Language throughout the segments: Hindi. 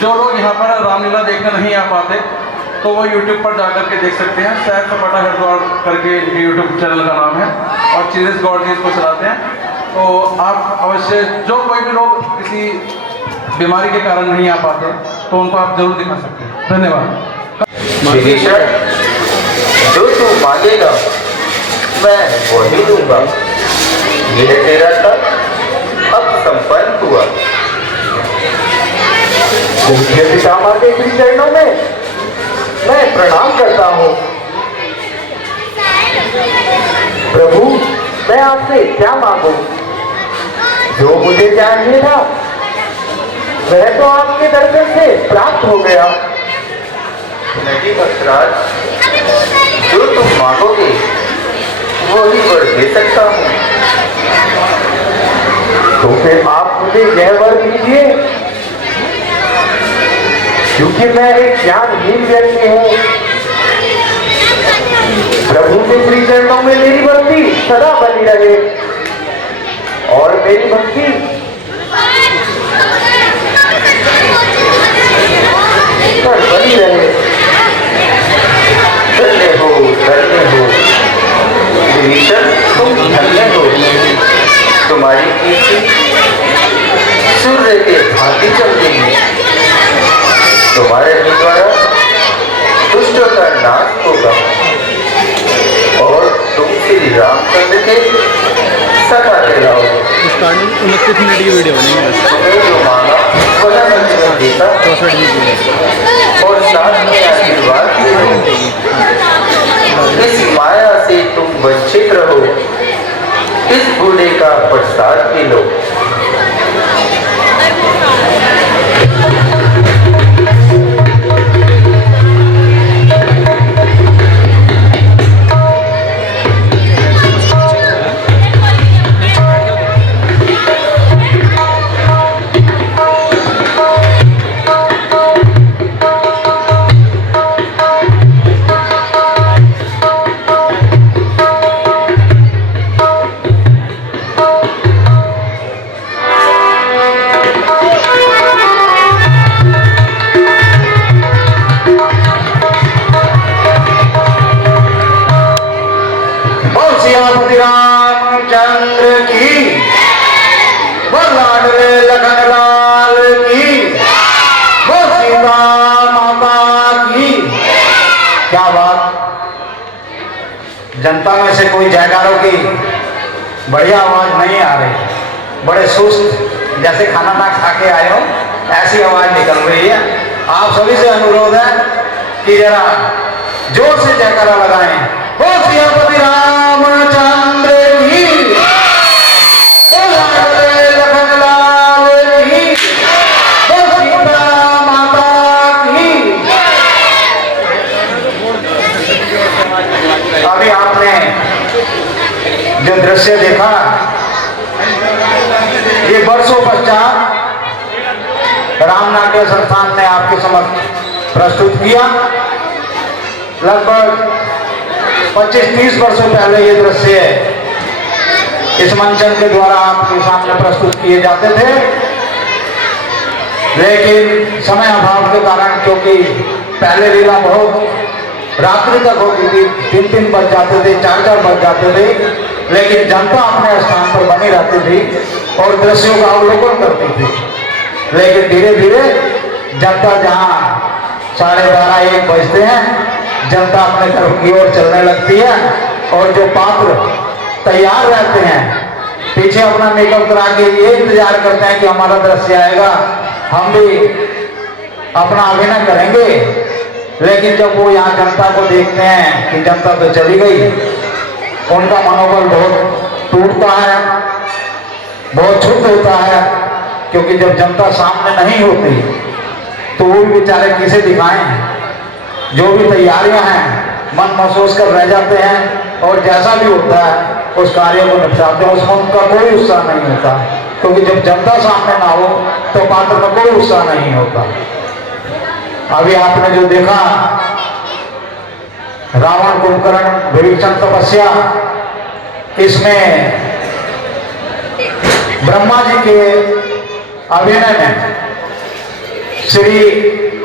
जो लोग यहाँ पर रामलीला देखने नहीं आ पाते तो वो YouTube पर जाकर के देख सकते हैं। सैर सपाटा हरिद्वार करके इनके YouTube चैनल का नाम है और चीजेस गॉड चीज को चलाते हैं। तो आप अवश्य, जो कोई भी लोग किसी बीमारी के कारण नहीं आ पाते तो उनको आप जरूर दिखा सकते हैं। धन्यवाद। विभीषण, जो तू मांगेगा मैं वही दूंगा। यह तेरा तप अब संपन्न हुआ। पूज्य पितामह के श्री चरणों में मैं प्रणाम करता हूँ। प्रभु, मैं आपसे क्या मांगू? जो मुझे चाहिए था वह तो आपके दर्शन से प्राप्त हो गया। नहीं भक्तराज, जो तुम मांगोगे वही वर दे सकता हूँ। तो फिर आप मुझे यह वर दीजिए, क्योंकि मैं एक ज्ञानहीन व्यक्ति हूँ। प्रभु के श्री चरणों में मेरी भक्ति सदा बनी रहे और मेरी भक्ति बनी रहे। धन्य हो, धन्य हो विभीषण, तुम धन्य हो। तुम्हारी कीर्ति सूर्य के भांति चल रही है। तुम्हारे द्वारा दुष्टों का नाश होगा और तुम श्री रामचंद्र के सखा कहलाओगे। 29 मिनट की वीडियो बनेगी। तुम्हें जो मांगा वह मैं देता और साथ में आशीर्वाद देता। इस माया से तुम वंचित रहो, इस बूढ़े का प्रसाद पी लो। रामचंद्र की, वो लाडले लखनलाल की, वो सीता माता की। क्या बात, जनता में से कोई जयकारों की बढ़िया आवाज नहीं आ रही। बड़े सुस्त, जैसे खाना ना खा के आए हो ऐसी आवाज निकल रही है। आप सभी से अनुरोध है कि जरा जोर से जयकारा लगाएं। वो सियापति रामचंद्र की, वो लाडले लखनलाल की, वो सीता माता की। अभी आपने जो दृश्य देखा, ये वर्षों पश्चात राम नाट्य संस्थान ने आपके समक्ष प्रस्तुत किया। लगभग 25-30 वर्षों पहले ये दृश्य इस मंचन के द्वारा आपके सामने प्रस्तुत किए जाते थे, लेकिन समय अभाव के कारण, क्योंकि पहले लीला बहुत रात्रि तक होती थी, 3-3 बज जाते थे, 4-4 बज जाते थे, लेकिन जनता अपने स्थान पर बनी रहती थी और दृश्यों का अवलोकन करती थी। लेकिन धीरे धीरे जनता जहां 12:30-1 बजते हैं, जनता अपने घर की ओर चलने लगती है और जो पात्र तैयार रहते हैं पीछे अपना मेकअप करा के ये इंतजार करते हैं कि हमारा दृश्य आएगा, हम भी अपना अभिनय करेंगे। लेकिन जब वो यहाँ जनता को देखते हैं कि जनता तो चली गई, उनका मनोबल बहुत टूटता है, बहुत क्षुब्ध होता है, क्योंकि जब जनता सामने नहीं होती तो वो भी बेचारे किसे दिखाएं। जो भी तैयारियां हैं मन महसूस कर रह जाते हैं और जैसा भी होता है उस कार्य को निपटाते हैं, उसमें उनका कोई उत्साह नहीं होता, क्योंकि जब जनता सामने ना हो तो पात्र में कोई उत्साह नहीं होता। अभी आपने जो देखा, रावण कुंभकर्ण विभीषण तपस्या, इसमें ब्रह्मा जी के अभिनय में श्री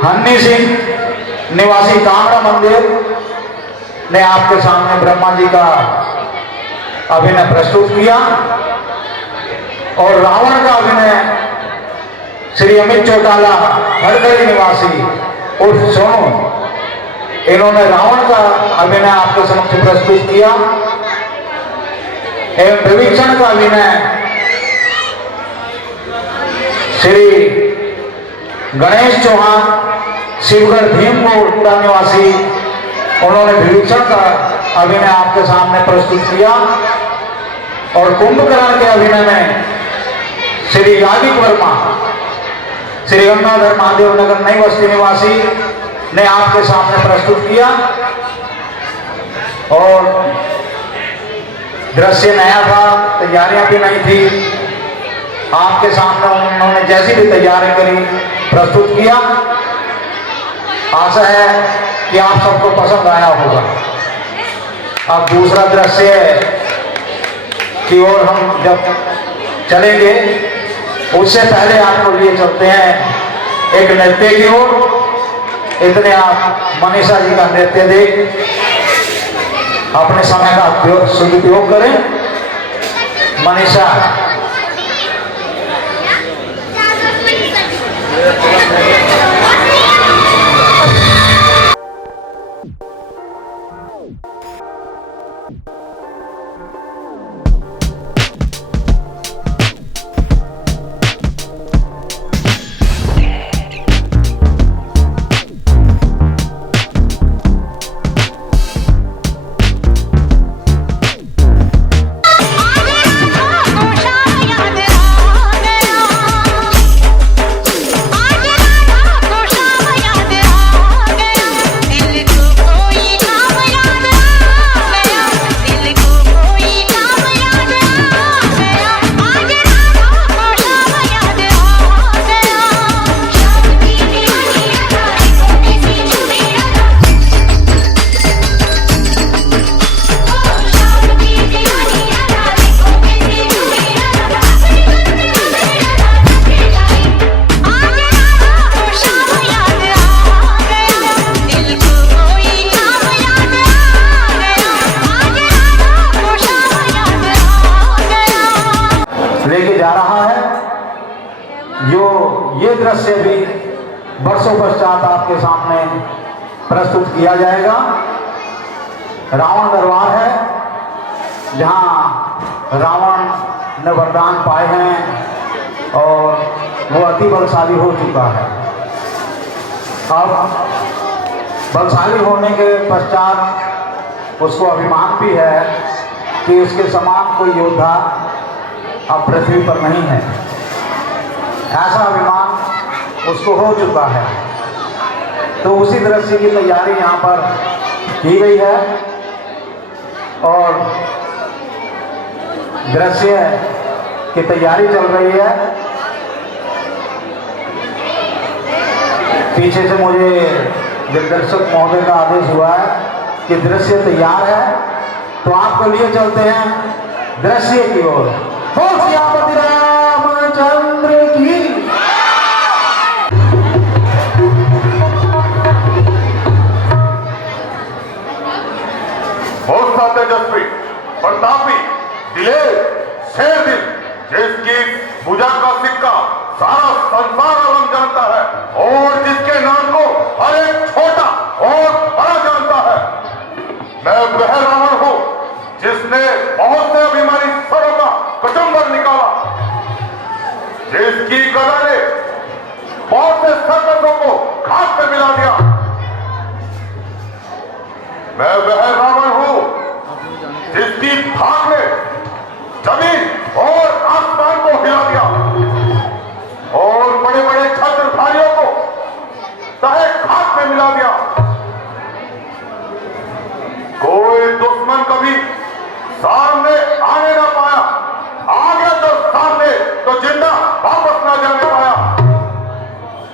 हन्नी सिंह निवासी कांगड़ा मंदिर ने आपके सामने ब्रह्मा जी का अभिनय प्रस्तुत किया। और रावण का अभिनय श्री अमित चौटाला हरगढ़ निवासी उर्फ सोनू, इन्होंने रावण का अभिनय आपके समक्ष प्रस्तुत किया। एवं विभीषण का अभिनय श्री गणेश चौहान शिवगढ़ भीमगढ़ निवासी, उन्होंने विभीषण का अभिनय आपके सामने प्रस्तुत किया। और कुंभकर्ण के अभिनय में श्री यागिक वर्मा श्री गंगाधर महादेव नगर नई बस्ती निवासी ने आपके सामने प्रस्तुत किया। और दृश्य नया था, तैयारियां भी नहीं थी, आपके सामने उन्होंने जैसी भी तैयारी करी प्रस्तुत किया। आशा है कि आप सबको पसंद आया होगा। अब दूसरा दृश्य की ओर हम जब चलेंगे, उससे पहले आपको लिए चलते हैं एक नृत्य की ओर। इतने आप मनीषा जी का नृत्य देख अपने समय का सदुपयोग करें। मनीषा दृश्य भी वर्षों पश्चात आपके सामने प्रस्तुत किया जाएगा। रावण दरबार है, जहां रावण ने वरदान पाए हैं और वो अति बलशाली हो चुका है। अब बलशाली होने के पश्चात उसको अभिमान भी है कि उसके समान कोई योद्धा अब पृथ्वी पर नहीं है। ऐसा अभिमान उसको हो चुका है। तो उसी दृश्य की तैयारी यहाँ पर की गई है और दृश्य की तैयारी चल रही है। पीछे से मुझे दिग्दर्शक महोदय का आदेश हुआ है कि दृश्य तैयार है, तो आपको लिए चलते हैं दृश्य की ओर। श्यामती रामचंद्र की। बहुत सा तेजस्वी, प्रतापी, दिलेर, शेरदिल, जिसकी भुजा का सिक्का सारा संसार आलम जानता है और जिसके नाम को हर एक छोटा और बड़ा जानता है। मैं वह रावण हूं जिसने बहुत से अभिमानी स्वरों का कचंबर निकाला, जिसकी गदा ने बहुत से सर्वसों को खाक पे मिला दिया। मैं वह रावण हूं जिसकी धाक ने जमीन और आसमान को हिला दिया और बड़े बड़े छत्रधारियों को तहे खाक में मिला दिया। कोई दुश्मन कभी सामने आने ना पाया, आ गया तो सामने तो जिंदा वापस ना जाने पाया।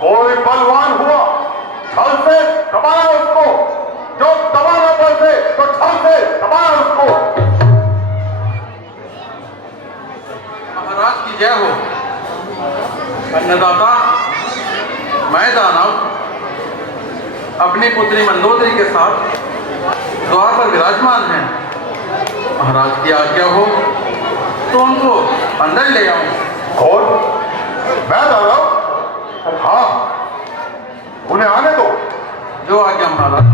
कोई बलवान हुआ, छल से दबाया उसको, जो दबाना पड़ते तो छल से दबाया उसको। महाराज की जय हो। अन्नदाता मैं दानव अपनी पुत्री मंदोदरी के साथ द्वार पर विराजमान हैं। महाराज की आज्ञा हो तो उनको अंदर ले आऊं। कौन? मैं दानव? हाँ, उन्हें आने दो। जो आज्ञा महाराज।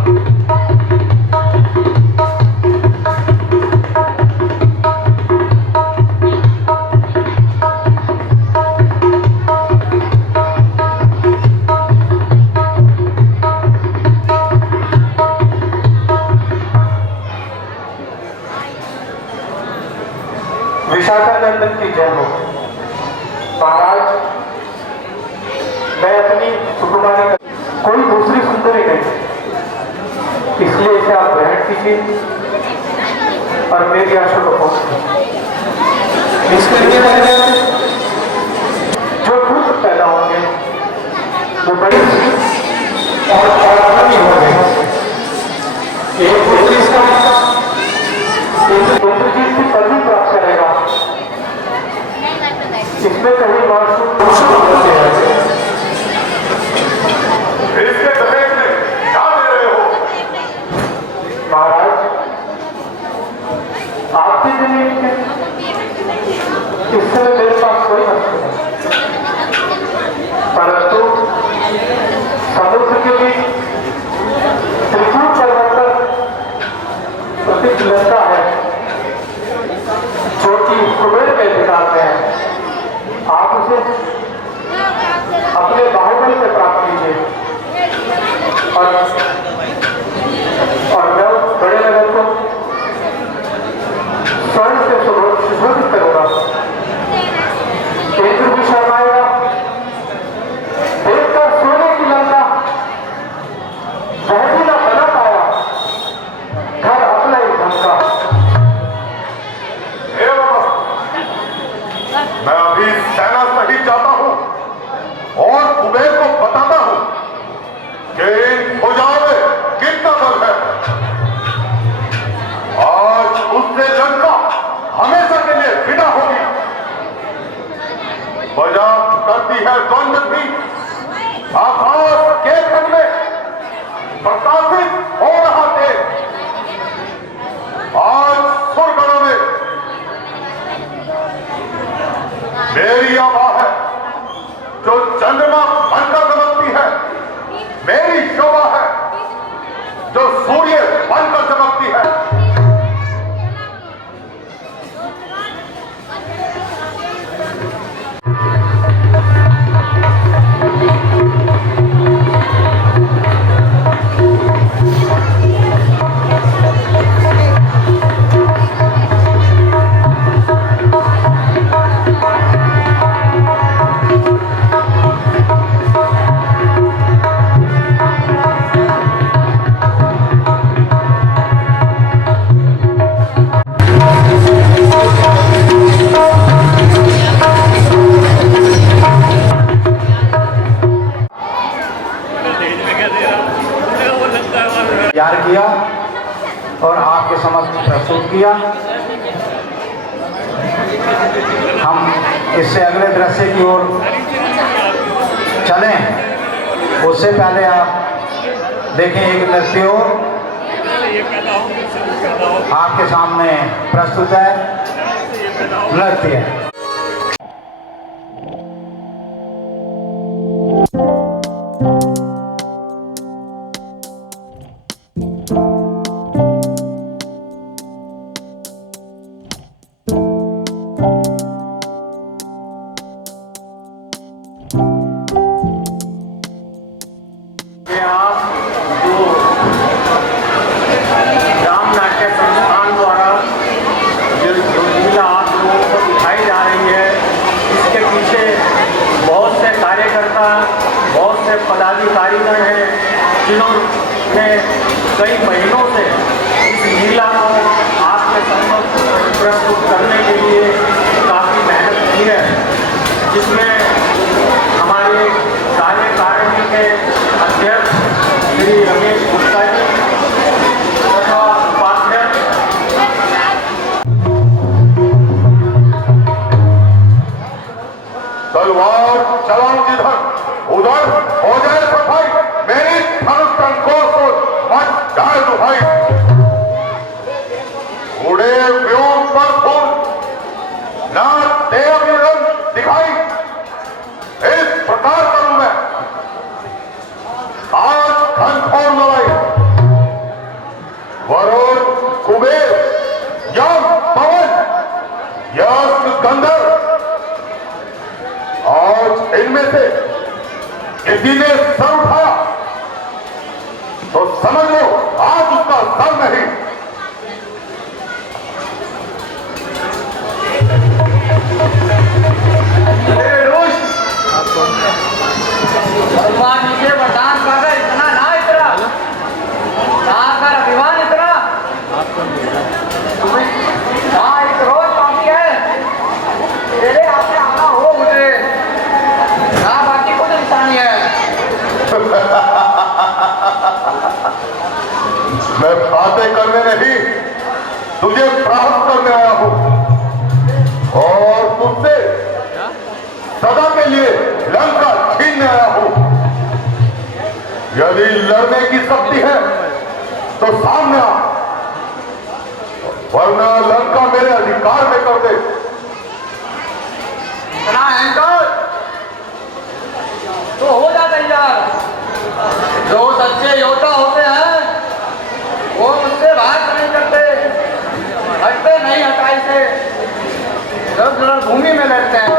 विशाखानंदन की जय हो। महाराज, मैं अपनी सुकुमारी कोई दूसरी सुंदरी नहीं, इसलिए इसे आप ग्रहण कीजिए और मेरी आशा को पूर्ण इसके लिए जो पुत्र पैदा होंगे वो बड़ी और पराक्रमी होंगे। एक पुत्र इसका इंद्रजीत की पदवी प्राप्त करेगा। इसमें कहीं मानसून होते हैं। इसके दहेज में क्या दे रहे हो? महाराज, आपकी जमीन के इस समय मेरे पास कोई वस्तु नहीं, परंतु समुद्र के बीच त्रिकूट पर्वत पर प्रतीक लड़का है जो कि कुबेर के अधिकार में है। आप उसे अपने बाहुबल से प्राप्त कीजिए और मैं उस बड़े नगर को स्वर्ण से सुशोभित करूंगा। इंद्र भी शर्माएगा, देखकर सोने की लंका वह भी न बना पाया, घर अपना ही धमका। मैं अभी सेना सहित जाता हूं और कुबेर को बताता हूं कि इन भुजाओं में कितना बल है। आज उससे लंका हमेशा के लिए विदा होगी। बजा करती है द्वंद्व भी आकाश के खंड में प्रकाशित हो रहा तेज। आज सुरगणों में मेरी आवाज है जो चंद्रमा बनकर चमकती है। मेरी शोभा है जो सूर्य बनकर चमकती है। तैयार किया और आपके समक्ष प्रस्तुत किया। हम इससे अगले दृश्य की ओर चलें, उससे पहले आप देखें एक नृत्य और आपके सामने प्रस्तुत है नृत्य। पदाधिकारीगण हैं जिन्होंने कई महीनों से इस लीला को आपके समक्ष प्रस्तुत करने के लिए काफ़ी मेहनत की है, जिसमें हमारे कार्यकारिणी के अध्यक्ष श्री रमेश गुप्ता जी तथा उपाध्यक्ष तलवार चलाओ जिधर उधर हो जाए। किसी ने सर उठाया तो समझ लो आज उसका सर नहीं। भगवान नीचे वरदान कर रहे इतना ना इतना कर अभिमान इतना हाँ एक रोज बाकी है तेरे आपने आना हो मुझे ना बाकी कुछ निशानी है। मैं बातें करने नहीं तुझे प्राप्त करने आया हूं और तुझसे सदा के लिए लंका छीनने आया हूं। यदि लड़ने की शक्ति है तो सामने आ, वरना लंका मेरे अधिकार में कर दे। इतना अहंकार तो हो जाता यार। जो सच्चे योद्धा होते हैं वो मुझसे बात नहीं करते हटते नहीं हटाई से जब भूमि में लड़ते हैं।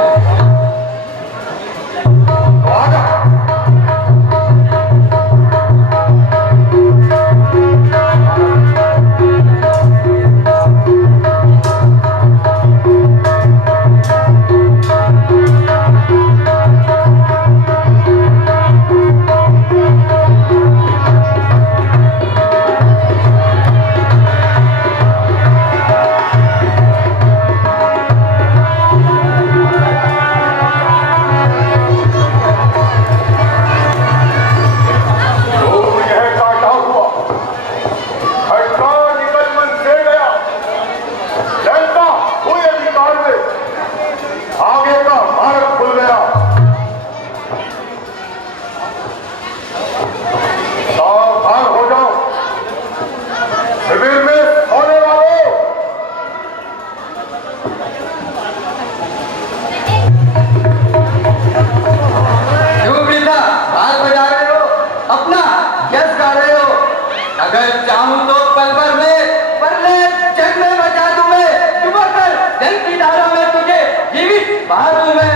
अगर चाहूं तो पल भर में परले जग में बचा दूं मैं, डुबा कर जल की धारा में तुझे जीवित बहा दूं मैं।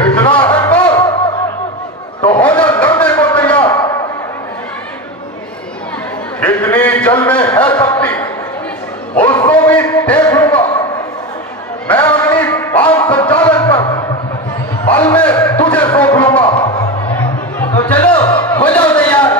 इतना है तो हो जा लड़ने को तैयार। जितनी जल में है शक्ति उसको भी देख लूंगा। मैं अपनी बात संचालन कर पल में तुझे सौंप लूंगा। तो चलो हो जाओ तैयार।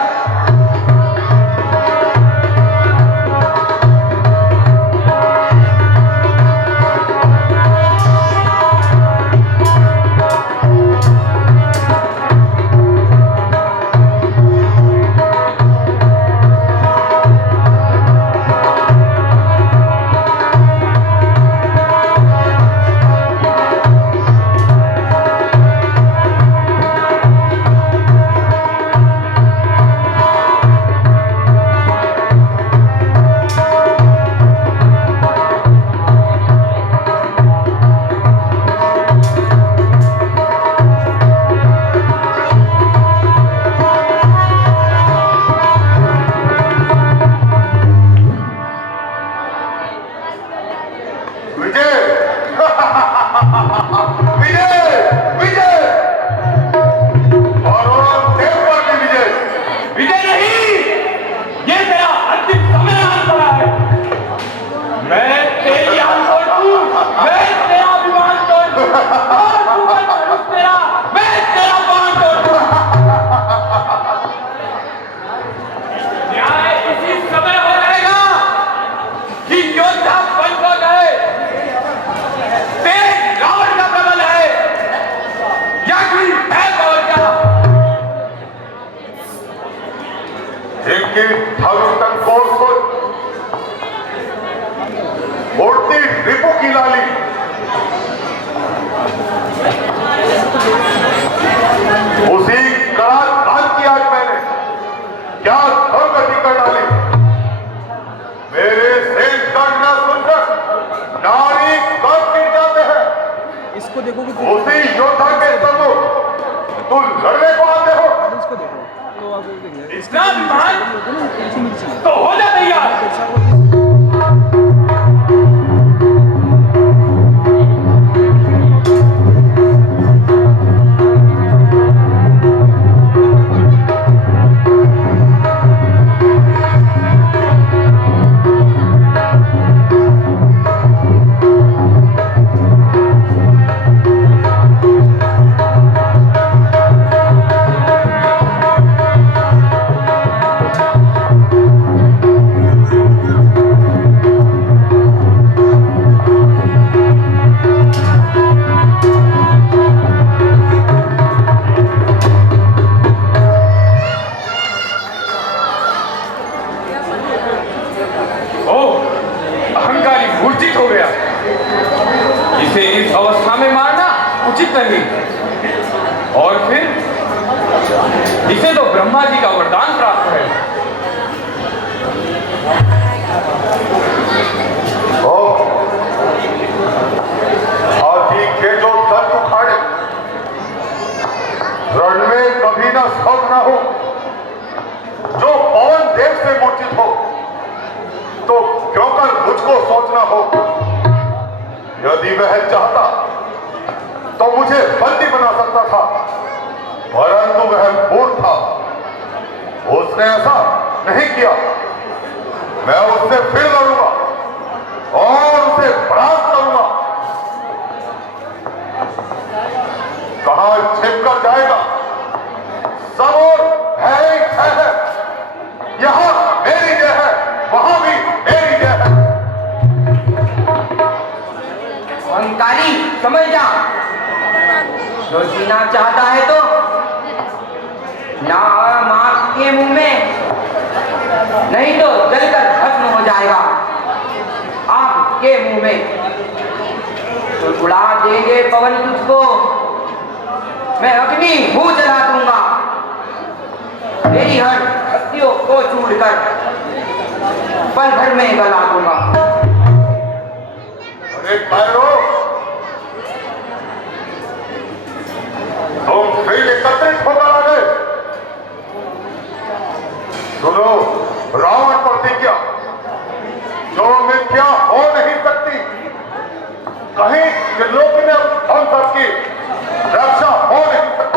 उड़ती रिपु की लाली उसी करार कान की आज मैंने क्या धरगति कर डाली। मेरे शेष करना सुनकर नारी कब गिर जाते हैं। इसको देखो उसी योद्धा के समूह तुम लड़ने को आते हो। इसको देखो तो आप देखेंगे इसका अभिमान तो हो जा तैयार। उचित नहीं। और फिर इसे तो ब्रह्मा जी का वरदान प्राप्त है। हाथी के जो दंत उखाड़े रण में कभी ना सब ना हो, जो पवन देव से मूर्छित हो, तो क्यों कर मुझको सोचना हो। यदि वह चाहता तो मुझे बंदी बना सकता था, परंतु वह मूर्ख था, उसने ऐसा नहीं किया। मैं उससे फिर लड़ूंगा और उसे परास्त करूंगा। कहां छिप कर जाएगा, सब और है ही है। यहां मेरी जय है, वहां भी मेरी जय है। अहंकारी समझ जा, जो जीना चाहता है तो नाम आपके मुंह में, नहीं तो जलकर भस्म हो जाएगा आपके मुंह में। तो उड़ा देंगे पवन तुझको, मैं अग्नि भू जला दूंगा, तेरी हर शक्तियों को चूड़कर पल भर में गला दूंगा। अरे भैरो, तुम फिर एकत्रित होकर आ गए। सुनो रावण प्रतिज्ञा, जो मिथ्या हो नहीं सकती, कहीं त्रिलोकी में हम सबकी रक्षा हो नहीं सकती।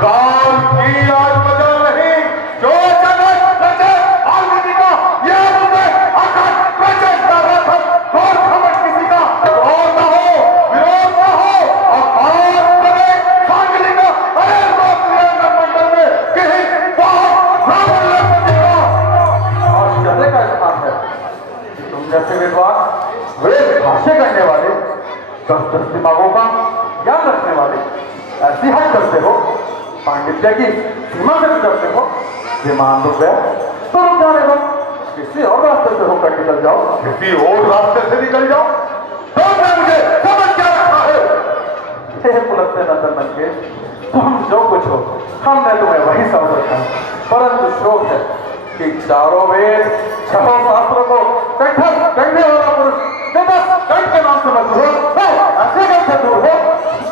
काल की आज बदल नहीं, जो जगत रचे 10 दिमागों का ज्ञान रखने वाले ऐसी हट करते हो, पांडित्य की सीमा से गुजरते हो। विमान रुक गया तो रुक जाने दो, किसी और रास्ते से होकर निकल जाओ, किसी और रास्ते से निकल जाओ। तो मैं मुझे समझ क्या रखा है? हे पुलत्ते नंदन के, तुम जो कुछ हो हमने तुम्हें वही समझ रखा है, परंतु शोक है कि चारों वेद छहों शास्त्रों को कंठस्थ करने वाला पुरुष जो बस कंठ के नाम से मशहूर हो, ऐसे कैसे दूर हो?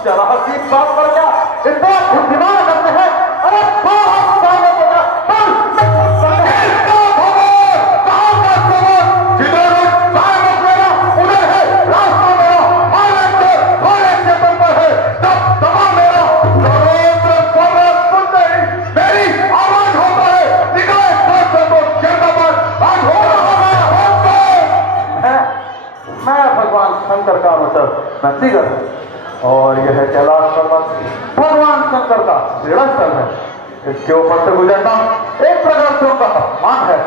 जरा सी बात पर क्या इतना बुद्धिमान करते हैं? अरे सामने को क्या शंकर का अनुसार नंदीगढ़ और यह कैलाश पर्वत भगवान शंकर का क्रीड़ा स्थल है। इसके ऊपर से गुजरना एक प्रकार से उनका अपमान है।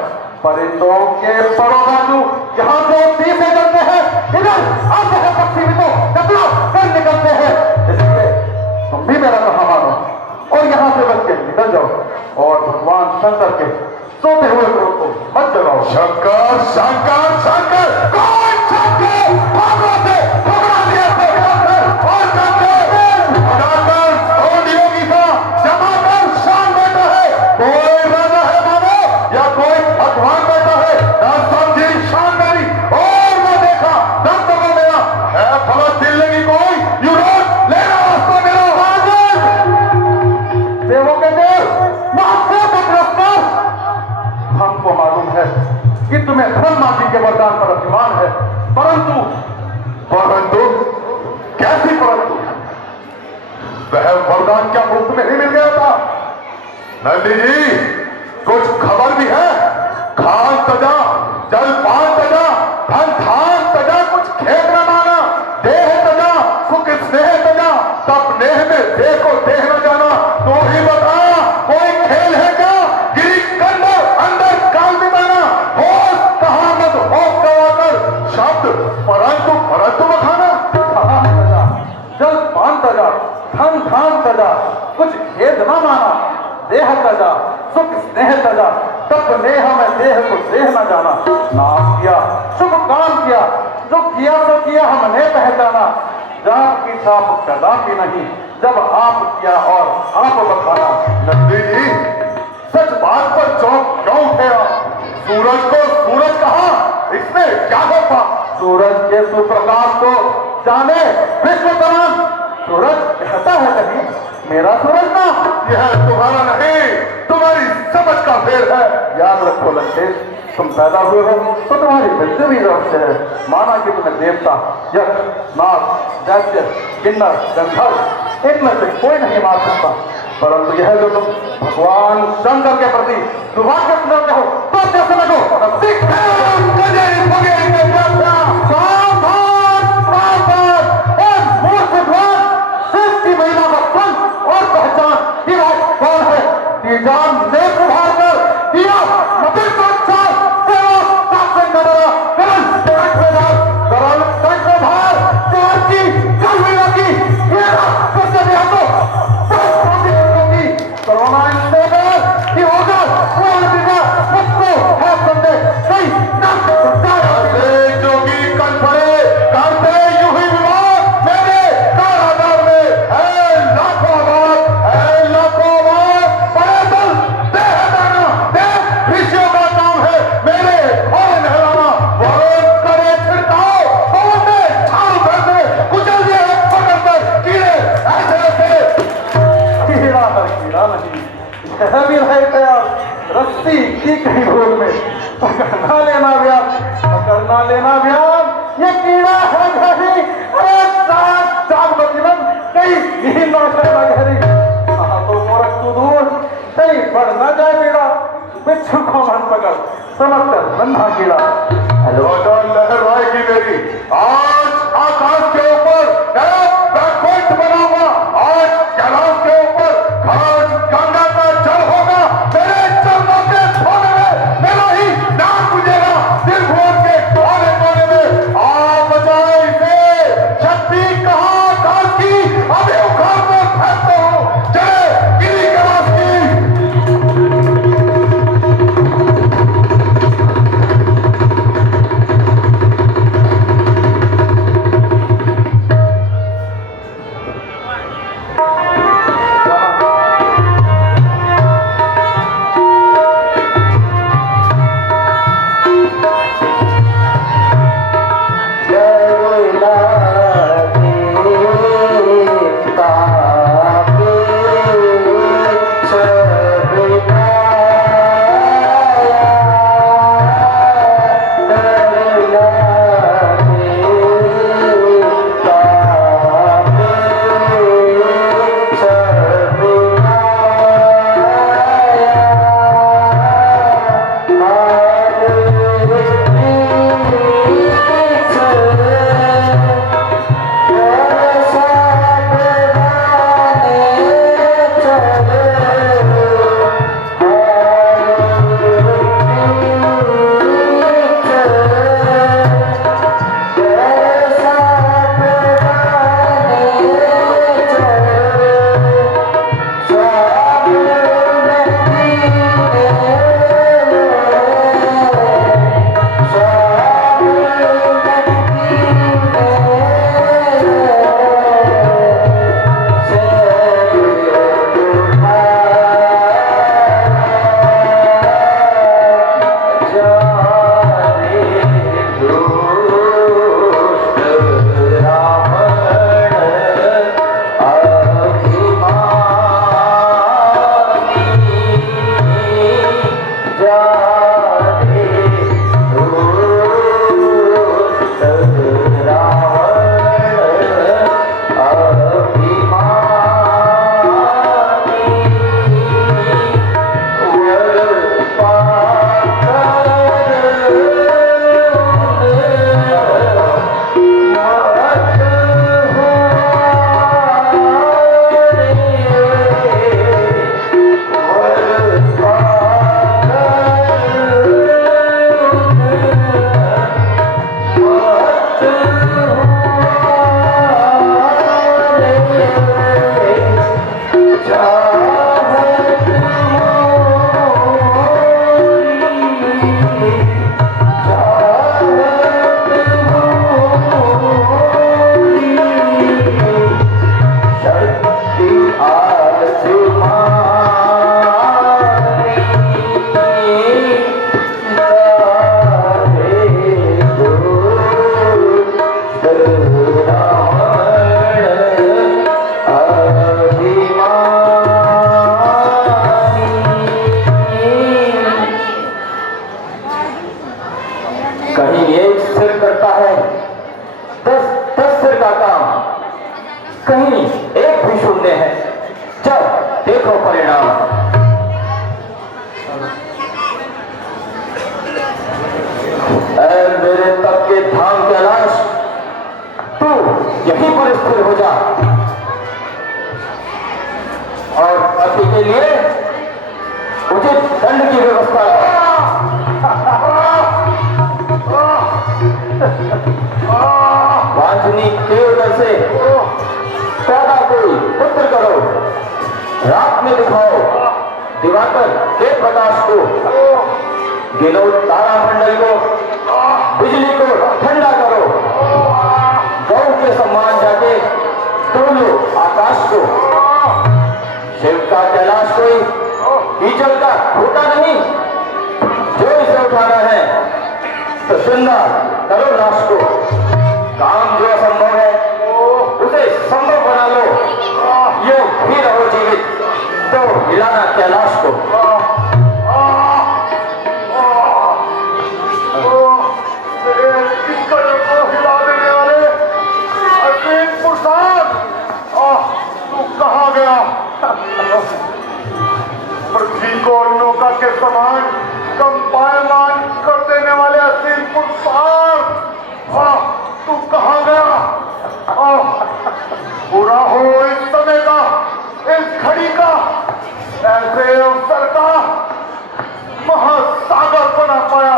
परिंदों के परों बाजू यहाँ से तीसरे चलते हैं, इधर आते हैं पक्षी भी तो कपड़ा कर निकलते हैं। इसलिए तुम भी मेरा कहा मानो और यहाँ से बच के निकल जाओ और भगवान शंकर के सोते हुए क्रोध को मत जगाओ। शंकर शंकर शंकर कौन शंकर? भागो से पकड़ा लिया और शंकर कौन योगी था? जमाकर शान बैठा है, कोई राजा है मानो या कोई भगवान बैठा है? ना समझी शान मेरी और ना देखा दम तो मेरा है। फला दिल लगी कोई यूरोप लेना रास्ता मेरा। देवों के देव हमको मालूम है कि तुम्हें ब्रह्मा जी के वरदान पर अभिमान है, परंतु कैसी परंतु? वह वरदान क्या मुफ्त में ही मिल गया था? नंदी जी कुछ खबर भी है? खान तजा, जल पान तजा, धन धान तजा, कुछ खेत न माना, देह तजा, सुख स्नेह तजा, तब नेह में देह को देह न जाना। तो ही बता कोई खेल है क्या? गिरी कंदर अंदर काल बिताना, होश कहां मत होश गवाकर शब्द परंतु बखाना। जल पान तजा, धन धान तजा, कुछ खेद न माना, देह तजा, सुख स्नेह तजा, तब नेह में देह को देह न जाना। नाम किया, शुभ काम किया, जो किया तो किया हमने पहचाना। जात की छाप कदापि नहीं, जब आप किया और आप बखाना। नंदी जी सच बात पर चौंक क्यों उठे आप? सूरज को सूरज कहा, इसमें क्या होगा? सूरज के सुप्रकाश को जाने विश्व तमाम। सूरज कहता है कहीं मेरा सूरज ना, यह तुम्हारा नहीं तुम्हारी समझ का फेर है। याद रखो लंकेश, तुम पैदा हुए हो तो तुम्हारी मृत्यु भी रहस्य है। माना कि तुम्हें देवता, यक्ष, नाग, दैत्य, किन्नर, गंधर्व इनमें से कोई नहीं मार सकता, परंतु यह जो तुम भगवान शंकर के प्रति दुर्भाग्य सुनाते हो तो कैसे लगो? महिला का फल और पहचान कि वो कौन है। तीजान ने उभार कर दिया मदद को चार कोरोना की होगा है बंदे कई जोगी कल पड़े करते यूं ही विवाद मेरे कारागार में है लाखों आवाज बड़े दल देह दाना देह ऋषियों का काम है मेरे और नहलाना। वरुण करे छिड़काओ पवन में छाल भर दे कुचल दिए पकड़ कर कीड़े ऐसे कीड़ा नहीं, यह भी रहेगा रस्सी की कहीं भूल में पकड़ना लेना व्याप ये कीड़ा है घरी। अरे चार बचलन कहीं नींद ना घरी, कहा तो मोरक तू दूर कहीं बढ़ ना जाए बेड़ा। बिच्छू को मन पकड़ समझ कर नन्हा कीड़ा। हेलो लहराएगी मेरी आज आकाश के ऊपर नया बैकपॉइंट बनाऊंगा। आज कैलाश के ऊपर खास गंगा का जल होगा, मेरे चरणों के धोने में मेरा ही नाम गुजेगा। दिल भोर के कोने कोने में आप बचाए इसे शक्ति कहीं एक सिर करता है 10 सिर का काम, कहीं एक भी शून्य है। जब देखो परिणाम। मेरे तब के धाम कैलाश, तू यहीं पर स्थिर हो जा और पति के लिए उचित दंड की व्यवस्था वांछनीय के उधर से पैदा कोई पुत्र करो, रात में दिखाओ दिवाकर के प्रकाश को, गिनो तारामंडल को, बिजली को ठंडा करो, गौ के सम्मान जाके तोलो आकाश को। शिव का कैलाश कोई कीचड़ का खोटा नहीं, जो इसे उठाना है तो जिंदा करो लाश को। काम जो असंभव है उसे संभव बना लो, यो भी रहो जीवित तो हिलाना कैलाश को। हिला देने वाले असीम प्रसाद, तू कहाँ गया? पृथ्वी को नौका के समान कंपायमान कर देने वाले असीम प्रसाद, तू कहाँ गया? पूरा हो इस समय का, इस घड़ी का, ऐसे अवसर का महासागर बना पाया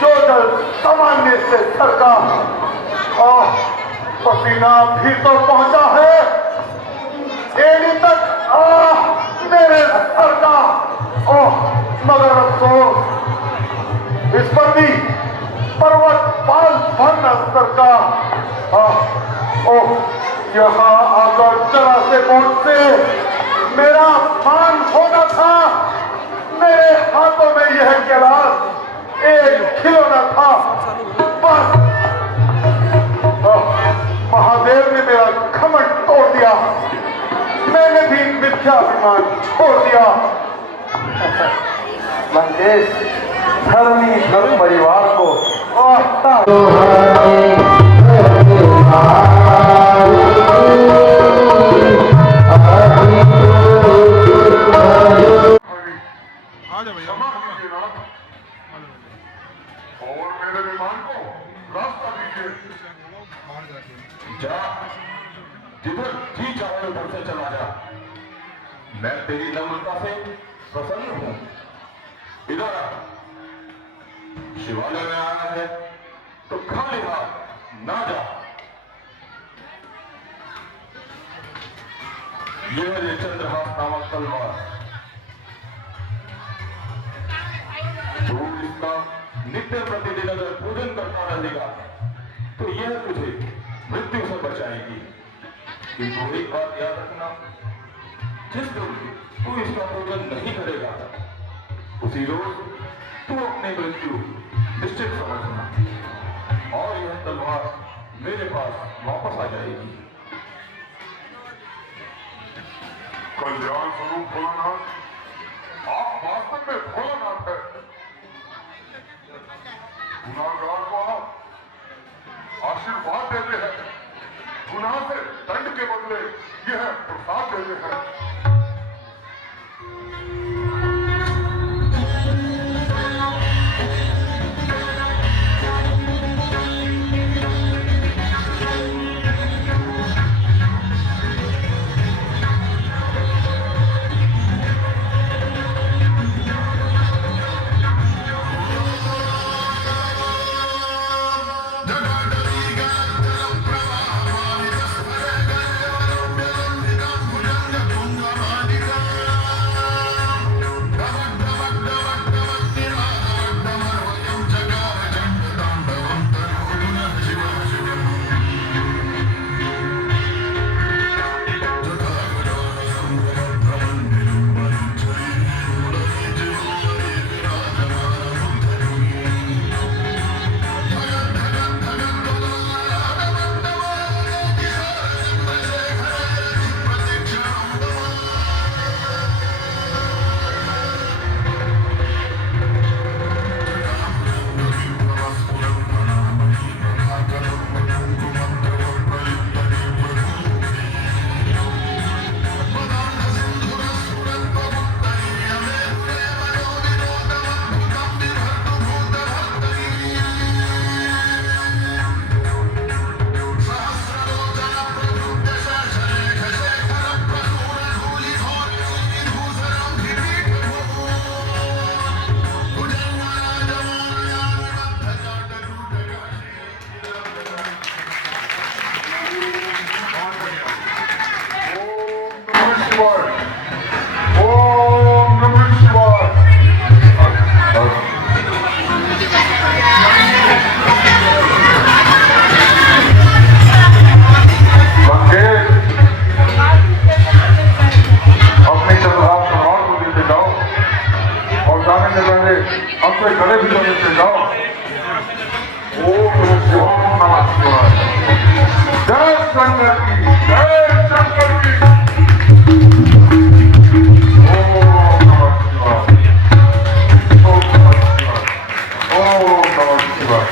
जो जल सामान्य से सरका। पसीना भी तो पहुंचा है एड़ी तक मेरे सर का, मगर अफसोस इस पर भी पर्वत पाल भन स्तर का। यहाँ आकर जरा से बोट से मेरा मान होना था, मेरे हाथों में यह गिलास एक खिलौना था बस। महादेव ने मेरा घमंड तोड़ दिया, मैंने भी मिथ्याभिमान छोड़ दिया। मंगेश धर्मी धर्म परिवार को क्षमा कीजिए नाथ, और मेरे विमान को रास्ता दीजिए। जा, जिधर जी चाहे उधर से चला जा, मैं तेरी नम्रता से प्रसन्न हूं। इधर आ, शिवालय में आया है तो खाली हाथ ना जा। यह है चंद्रहास नामक तलवार, जो इसका नित्य प्रतिदिन अगर पूजन करता रहेगा तो यह तुझे मृत्यु से बचाएगी। किंतु एक बात याद रखना, जिस दिन तू इसका पूजन नहीं करेगा उसी रोज तू अपनी मृत्यु निश्चित समझना, और यह तलवार मेरे पास वापस आ जाएगी। कल्याण स्वरूप भोलानाथ, आप वास्तव में भोलानाथ है। गुनाहगार को आप आशीर्वाद देते हैं, गुनाह से दंड के बदले यह प्रसाद देते हैं। Jagad ओम नमः शिवाय। जय शंकर की, जय शंकर की। ओम नमः शिवाय, ओम नमः शिवाय, ओम नमः शिवाय।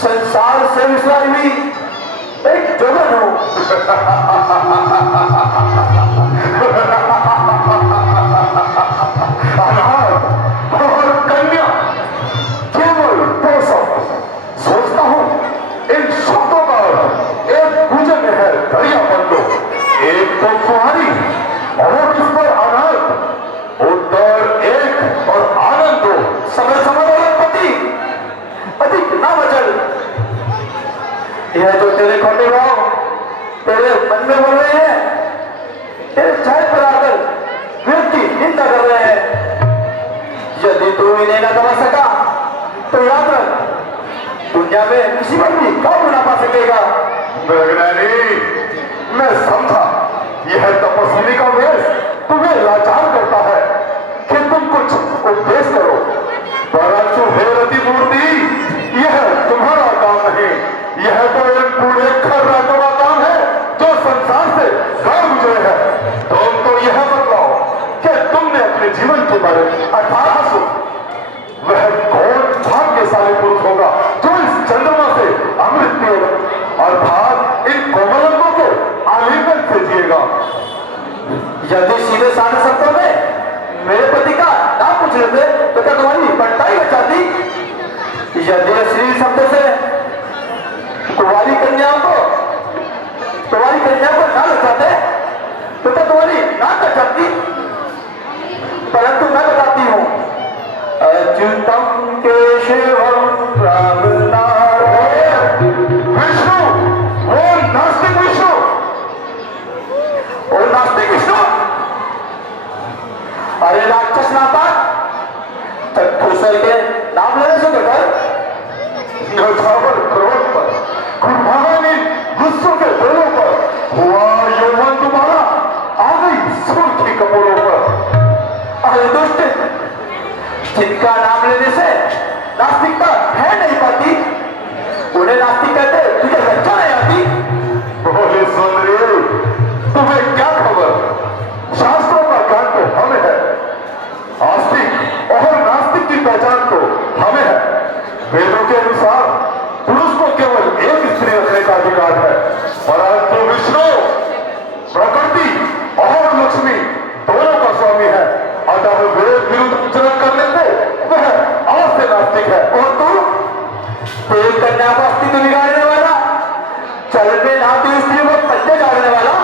संसार से विसराई हुई एक जोगन हूं। अनाथ और कन्या केवल दो शब्द। सोचता हूं इन शब्दों का अर्थ एक पूजन में है दरिया बंदो, एक तो कुंवारी और उस पर अनाथ। उत्तर एक और आनंद दो। समय समय पति अधिक ना बचल। यह जो तेरे खोटे भाव तेरे मन में बोल रहे हैं, तेरे चाय पर आकर व्यक्ति निंदा कर रहे हैं। यदि तू इन्हें न दबा सका तो याद रख दुनिया में किसी पर भी काबू ना पा सकेगा। मैं समझा यह तपस्वी का वेश तुम्हें लाचार करता है कि तुम कुछ उपदेश करो, परंतु हे रति मूर्ति यह तुम्हारा काम नहीं। यह तो एक बूढ़े खर्राटों का काम है जो संसार से गए गुजरे हैं। तुम तो यह बतलाओ कि तुमने अपने जीवन के बारे में 18 सुख। वह कौन भाग्यशाली पुरुष होगा जो इस चंद्रमा से अमृत पिएगा अर्थात इन कोमलंगों के आलिंगन से जिएगा। यदि सीधे साधे शब्दों में मेरे पति का नाम पूछ लेते तो क्या तुम्हारी बंटाई हो जाती? यदि अश्लील शब्दों से तुम्हारी कन्याओं को ना लचाते तो क्या तुम्हारी नाक कट जाती? परंतु मैं बताती हूं अच्युतम केशवम राम नारायण विष्णु, वो नास्तिक विष्णु, वो नास्तिक विष्णु। अरे राक्षस नापाक चक्षुसर के नाम लेने से बेटर क्रोध पर कुर्बानी गुस्सों के दिलों पर हुआ यौवन तुम्हारा आ गई सुर्खी कपोलों पर। अरे दुष्ट, जिनका नाम लेने से नास्तिकता है नहीं पाती उन्हें नास्तिक कहते तुझे लज्जा नहीं आती? बोले सुंदरी, तुम्हें क्या खबर? शास्त्रों का ज्ञान तो हमें है, आस्तिक और नास्तिक की पहचान तो हमें है। वेदों के अनुसार पुरुष को केवल एक स्त्री रखने का अधिकार है, परंतु विष्णु प्रकृति और लक्ष्मी दोनों का स्वामी है। अतः वेद विरुद्ध आचरण करने से वह आज से नास्तिक है। और तू एक कन्या का अस्तित्व बिगाड़ने वाला, चल में नहाती स्त्री को पल्ले डालने वाला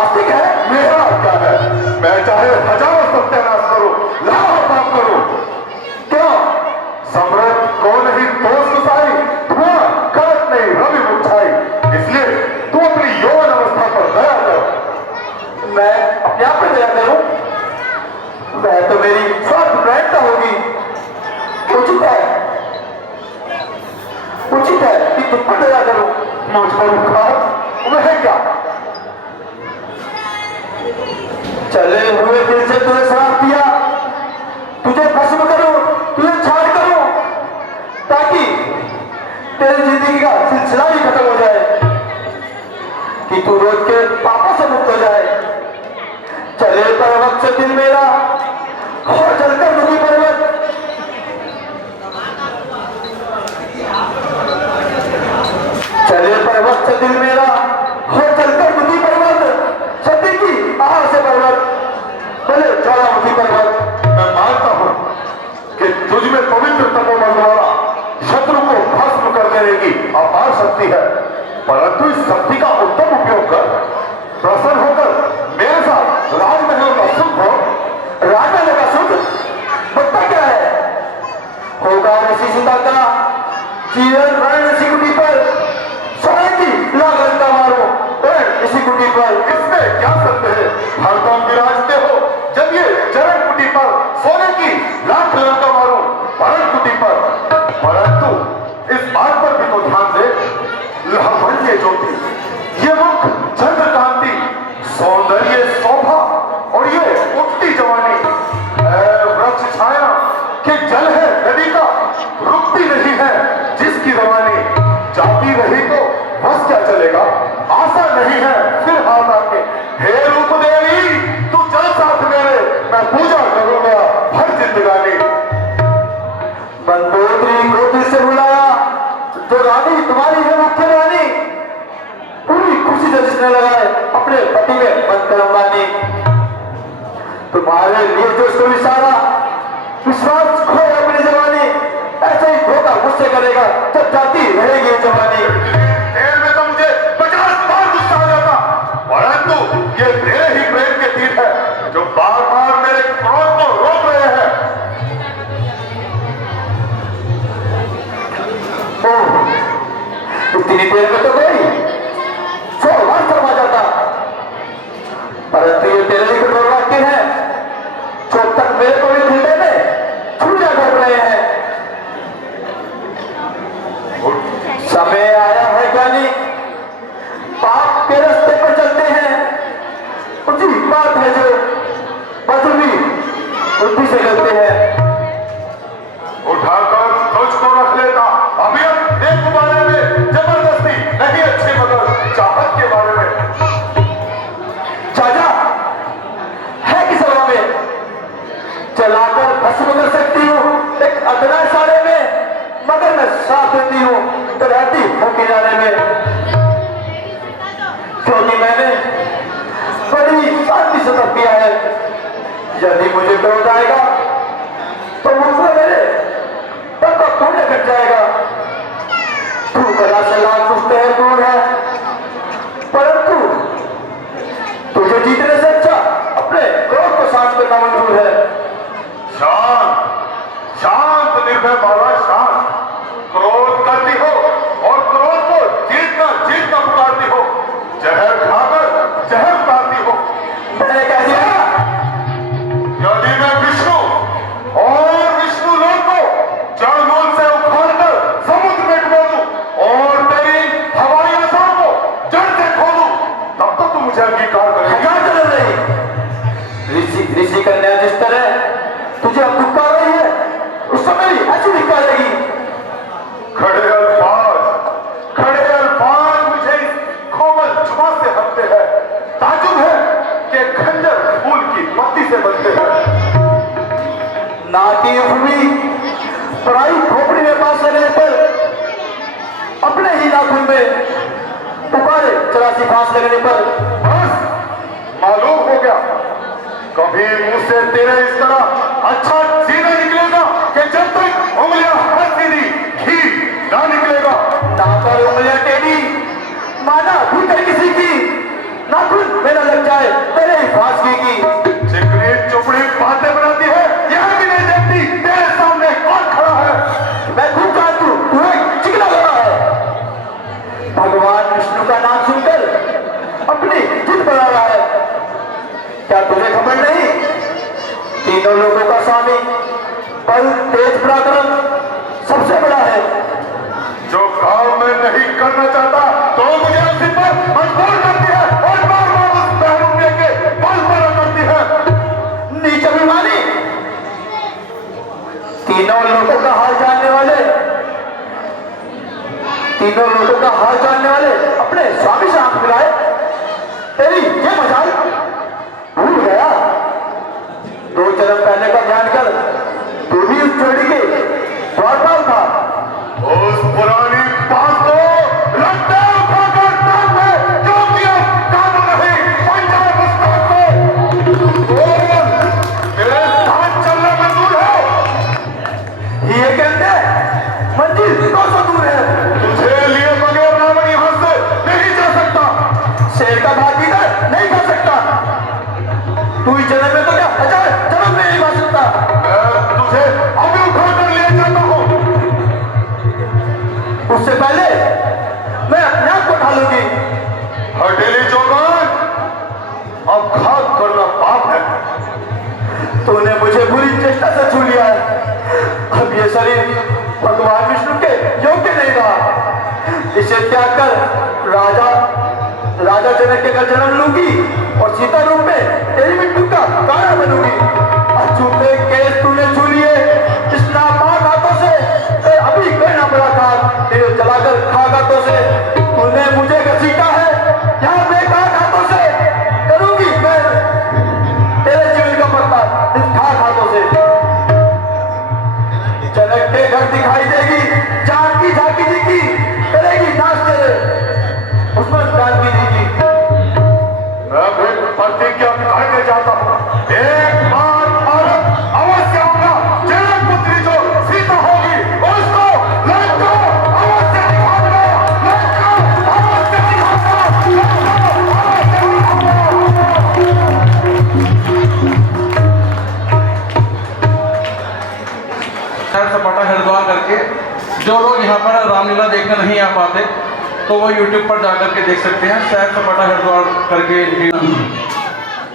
आस्तिक है? मेरा क्या है? मैं चाहे हजारों सत्यानाश करूं, लाखों पाप करूं, क्यों सम्राट को नहीं दोष गुसाई, धुआं गलत नहीं रवि मुरझाई। इसलिए तू अपनी यौवन अवस्था पर दया कर। मैं अपने आप पर दया करूं? वह तो मेरी स्वार्थ प्रयत्न होगी। उचित है कि तुम पर दया करूं। मुझ पर उपकार वह क्या? चले हुए दिल से तुझे श्राप दिया, तुझे भस्म करूं, तुझे छाड़ करूं, ताकि तेरी जिंदगी का सिलसिला ही खत्म हो जाए, कि तू रोज के पापों से मुक्त हो जाए। चले पर वक्त से दिल मेरा और जलकर दुखी पर्वत, चले पर वक्त से दिल मेरा और जलकर दुखी पर्वत, सती की आह से पर्वत, भले ज्वालामुखी पर्वत। मैं मानता हूं कि तुझ में पवित्र तपोबल द्वारा शत्रु को भस्म कर देने की अपार शक्ति है, परंतु इस शक्ति का उत्तम उपयोग कर प्रसन्न होकर मेरे साथ राजमहल का सुख हो। राजमहल का सुख बता क्या है? होगा ऋषि सीता का जीवन रण ऋषि कुटी पर, समय की लागलता मारो रण ऋषि कुटी पर। इसमें क्या सत्य है? हरदम विराजते हो जब ये चरण कुटी पर, सोने की लाख लंका मारो भरण कुटी पर। परंतु इस बात पर भी तो ध्यान दे, लावण्य ज्योति, ये मुख चंद्र कांति, सौंदर्य शोभा और ये उठती जवानी, वृक्ष छाया कि जल है नदी का, रुकती नहीं है जिसकी रवानी, जाती रही तो बस क्या चलेगा, आशा नहीं है फिर हाथ आके। हे रूप देवी तू चल साथ मेरे, मैं पूजा करूंगा हर जिंदगानी। मंदोदरी को दिल से बुलाया तो रानी तुम्हारे लिए जो इसको इशारा विश्वास खोए अपनी जवानी, ऐसे ही धोखा मुझसे करेगा जब जाती रहेगी ये जवानी। देर में तो मुझे 50 बार गुस्सा आ जाता, परंतु ये तेरे ही प्रेम के तीर है जो बार बार मेरे क्रोध को रोक रहे हैं। इतनी देर में तो गई 100 बार शर्मा जाता, परंतु ये तेरे ही कठोर वाक्य है जो तक मेरे को भी खुलने में छुड़ियां घट रहे हैं। समय आया है ज्ञानी, पाप के रास्ते पर चलते हैं, उसी बात है जो बदल भी बुद्धि से चलते हैं। उठाकर तुझको रख लेता, अभी अब एक बारे में जबरदस्ती नहीं, अच्छी मगर चाहत के बारे में। चाचा है किस हवा में चलाकर भस्म कर सकती हूँ एक अदना इशारे में, मगर मैं साथ देती हूँ तो रहती हूँ किनारे में, क्योंकि मैंने बड़ी शांति से तब किया है। यदि मुझे क्रोध आएगा तो मुझसे मेरे तब तक पुण्य घट जाएगा। तू कला से लाख पूछते हैं दूर है, परंतु तुझे जीतने से अच्छा अपने क्रोध को शांत करना मंजूर है। शांत शांत निर्भय बाबा शांत, क्रोध करती हो और क्रोध को जीतना जीतना पुकारती हो, जहर खाकर जहर उतारती हो। मैंने कह दिया यदि मैं विष्णु और विष्णु लोक को जड़ मूल से उखाड़कर समुद्र में डुबो दूं और तेरी हवाई आशाओं को जड़ से खोलूं, तब तो तू मुझे अंगीकार करेगी। क्या चल रही ऋषि कन्या जिस तरह तुझे अब पुकार रही है, उस समय ऐसी निकालेगी। खड़े अल्फाज मुझे इस कोमल जुबां से हटते हैं। ताजुब है कि खंजर फूल की पत्ती से बनते हैं। नाटी भूमि पराई खोपड़ी में पास लगने पर अपने ही नाखून में पुकारे 84 फांस लगने पर बस मालूम हो गया, कभी मुंह से तेरे इस तरह अच्छा सीधा निकलेगा कि जब तक उंगलियां हाथ सीधी घी ना निकलेगा। नाकर उंगलियां टेढ़ी माना भीतर किसी की नाखून मेरा लग जाए तेरे ही फांस की। चिकनी चुपड़ी बातें बनाती है, यह भी नहीं देखती तेरे सामने कौन खड़ा है। मैं खूब जानती हूं तू एक चिकना लगा है। भगवान विष्णु का नाम सुनकर अपनी जिद बना रहा है। क्या तुझे खबर नहीं, तीनों लोगों का स्वामी बल तेज पराक्रम सबसे बड़ा है। जो काम मैं नहीं करना चाहता तो मुझे उसी पर मजबूर करती है और बार बार उस पहलू के बल पर करती है। नीच अभिमानी, तीनों लोगों का हाल जानने वाले, तीनों लोगों का हाल जानने वाले अपने स्वामी से हाथ मिलाए, तेरी ये मजाल भूल गया। 2 जन्म पहले का ध्यान कर, तू भी उस जोड़ी के द्वारपाल था। उस पुरानी बात को लगता उठाकर टांग में जो किया कानून नहीं पंजाब उस्ताद को और मेरे साथ चलना मंजूर है। ये कहते मंजिल 200 दूर है, तुझे लिए बगैर रावण यहां से नहीं जा सकता। शेर का भागीदार नहीं खा सकता। तू इस जन्म में तो क्या 1000 जन्म में नहीं खा सकता। मैं तुझे अभी उठाकर ले जाता हूं। उससे पहले मैं अपने आप को ढालूंगी। हटेली चौकान, अब घात करना पाप है। तूने मुझे बुरी चेष्टा से छू लिया है। अब ये शरीर भगवान विष्णु के योग्य नहीं रहा। इसे त्याग कर राजा जनक के घर जन्म लूंगी और सीता रूप में तेरी मृत्यु का कारण बनूंगी। अछूते केस तूने छू लिए इस नापाक हाथों से, अभी करना पड़ा था तेरे जलाकर खाक हाथों से। तूने मुझे घसीटा है यहाँ बेकार हाथों से, करूंगी मैं तेरे जीवन का पत्ता इस खाक हाथों से। जनक के घर दिखाई देगी जानकी झांकी जी की, करेगी नाच तेरे उसमें जानकी जी की। मैं भी प्रतिज्ञा करके जाता हूं, एक पर रामलीला देखने नहीं आ पाते तो वो यूट्यूब पर जाकर के देख सकते हैं। सैर सपाटा हरिद्वार करके।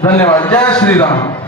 धन्यवाद। जय श्री राम।